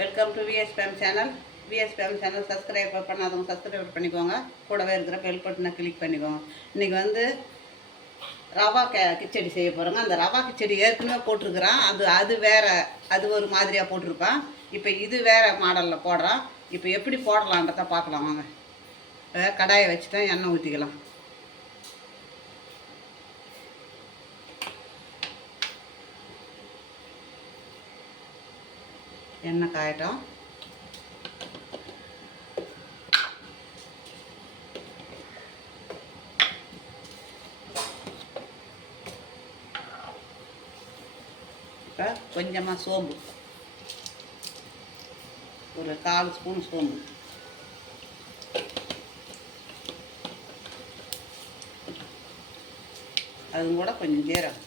Welcome to VSPM channel. VSPM channel subscribe பண்ணாதவங்க subscribe பண்ணிக்கோங்க. கூடவே இருக்கிற பெல் பட்டனை கிளிக் பண்ணிக்கோங்க. இன்றைக்கி வந்து ரவா கிச்சடி செய்ய போகிறோங்க. அந்த ரவா கிச்சடி ஏற்கனவே போட்டிருக்குறான். அது வேறு, அது ஒரு மாதிரியாக போட்டிருப்பான். இப்போ இது வேறு மாடலில் போடுறான். இப்போ எப்படி போடலான்றத பார்க்கலாம் வாங்க. கடாயை வச்சுட்டேன், எண்ணெய் ஊற்றிக்கலாம். எண்ணெய் காயட்டும். இப்போ கொஞ்சமாக சோம்பு, ஒரு 4 ஸ்பூன் சோம்பு, அது கூட கொஞ்சம் ஜீரகம்,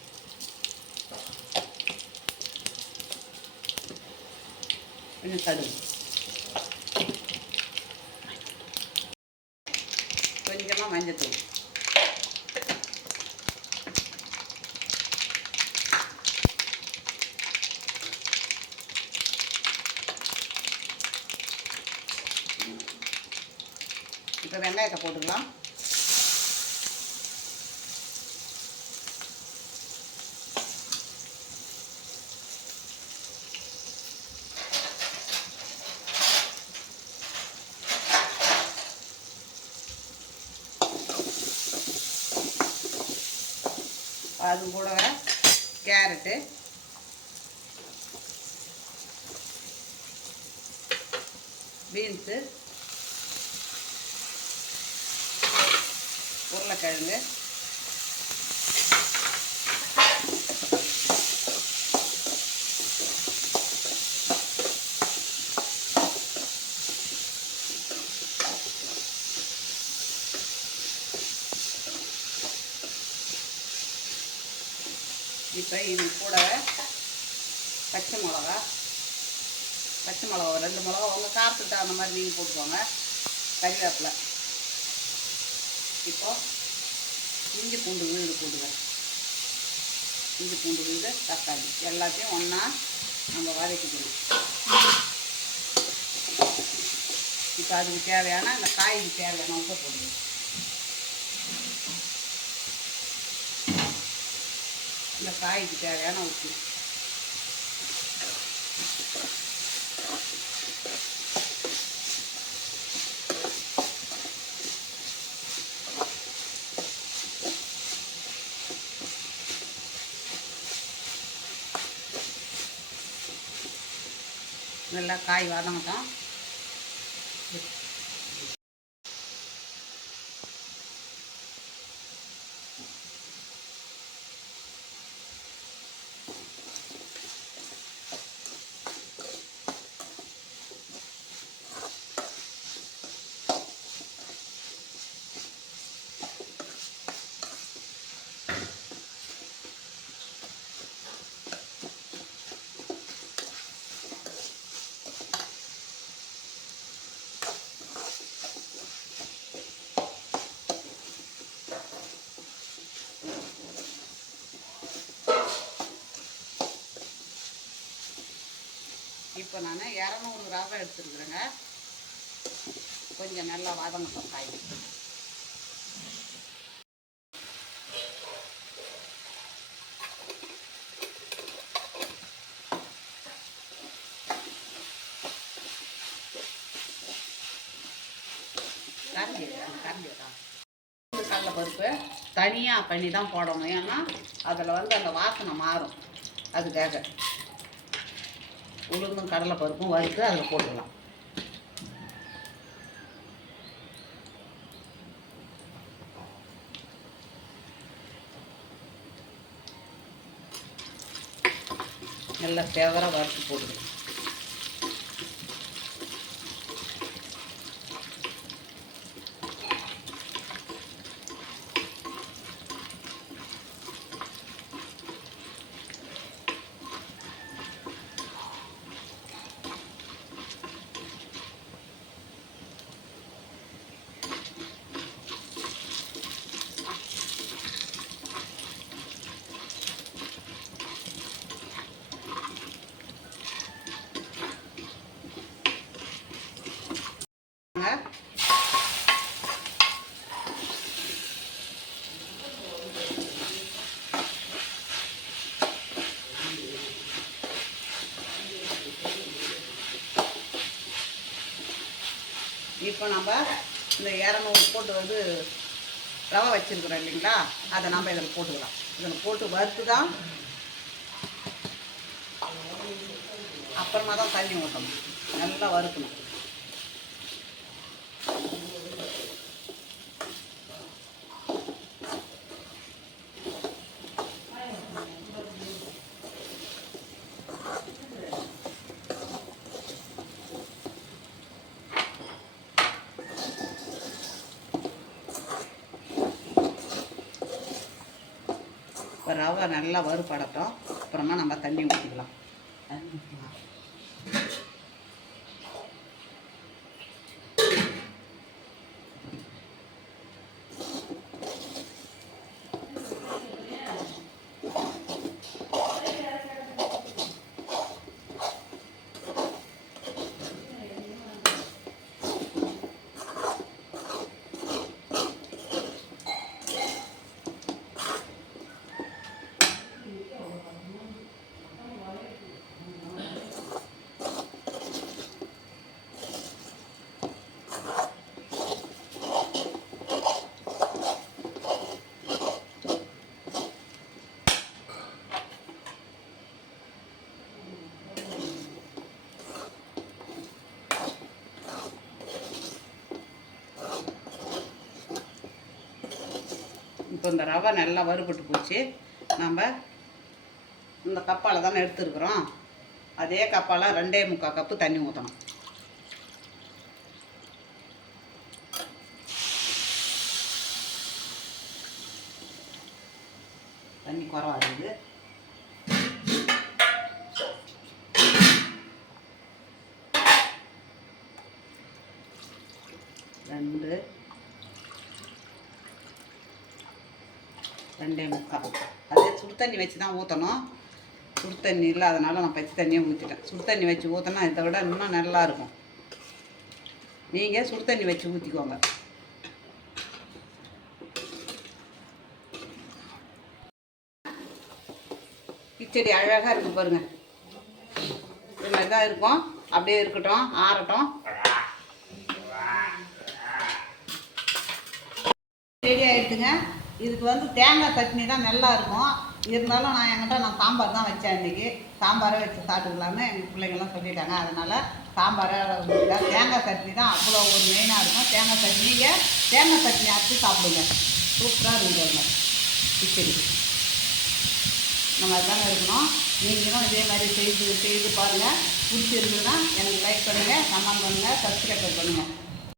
கொஞ்சம் கடுகு, கொஞ்சமாக மஞ்சத்தூள், இப்போ வெங்காயத்தை போட்டுக்கலாம். அது கூட கேரட்டு, பீன்ஸு, உருளைக்கிழங்கு, இப்போ இது கூட பச்சை மிளகா ஒரு 2 மிளகா உங்கள் காரத்துக்கு தகுந்த மாதிரி நீங்கள் போட்டுக்கோங்க. கறிவேப்பிலை, இப்போ இஞ்சி பூண்டு விழுது போட்டுக்கிறேன். இஞ்சி பூண்டு விழுது, தக்காளி எல்லாத்தையும் ஒன்றா நம்ம வதக்கிக்கணும். இப்போ அதுக்கு தேவையான அந்த காய்க்கு தேவையான உப்பை போட்டுக்கணும். இந்த காய்க்கு தேவையான உப்பு, நல்லா காய் வதங்கட்டும். இப்போ நான் 200 ரவை எடுத்துருக்குறேங்க. கொஞ்சம் நல்லா வதங்கட்டும் காய். கடலைப்பருப்பு தனியாக பண்ணி தான் போடணும். ஏன்னா அதில் வந்து அந்த வாசனை மாறும். அதுக்காக உளுந்தும் கடலைப்பருப்பும் வறுத்து அதில் போட்டுடலாம். நல்லா ஃபேவராக வறுத்து போட்டுக்கலாம். இப்போ நம்ம இந்த 200 போட்டு வந்து ரவை வச்சுருக்குறோம் இல்லைங்களா, அதை நம்ம இதில் போட்டுக்கலாம். இதில் போட்டு வறுத்து தான் அப்புறமா தான் தண்ணி ஊற்றணும். நல்லா வறுக்கணும். ரவை நல்லா வறுபடட்டும். அப்புறமா நம்ம தண்ணி ஊற்றிக்கலாம். இப்போ இந்த ரவை நல்லா வறுபட்டு போச்சு. நம்ம இந்த கப்பால் தானே எடுத்துருக்குறோம், அதே கப்பால் 2.25 கப்பு தண்ணி ஊற்றணும். தண்ணி குறவாகுது. ரெண்டு 2.25. அதே சுடு தண்ணி வச்சு தான் ஊற்றணும். சுடு தண்ணி இல்லை, அதனால் நான் பச்சை தண்ணியே ஊற்றிட்டேன். சுடு தண்ணி வச்சு ஊற்றினா இதை விட இன்னும் நல்லா இருக்கும். நீங்கள் சுடு தண்ணி வச்சு ஊற்றிக்கோங்க. கிச்சடி அழகாக இருக்கும் பாருங்கள். இது மாதிரி தான் இருக்கும். அப்படியே இருக்கட்டும், ஆறட்டும். ரெடி ஆகிடுதுங்க. இதுக்கு வந்து தேங்காய் சட்னி தான் நல்லா இருக்கும். இருந்தாலும் நான் சாம்பார் தான் வச்சேன். இன்றைக்கி சாம்பாரே வச்சு சாப்பிட்டுக்கலான்னு எங்கள் பிள்ளைங்கள்லாம் சொல்லிட்டாங்க. அதனால் சாம்பாரை தேங்காய் சட்னி தான் அவ்வளோ ஒரு மெயினாக இருக்கும். தேங்காய் சட்னி அரைச்சி சாப்பிடுங்க. சூப்பராக இருக்குங்க கிச்சடி. இந்த மாதிரி தானே இருக்கணும். நீங்களும் இதே மாதிரி செய்து பாருங்கள். பிடிச்சிருந்ததுன்னா எனக்கு லைக் பண்ணுங்கள், கமெண்ட் பண்ணுங்கள், சப்ஸ்கிரைப் பண்ணுங்கள்.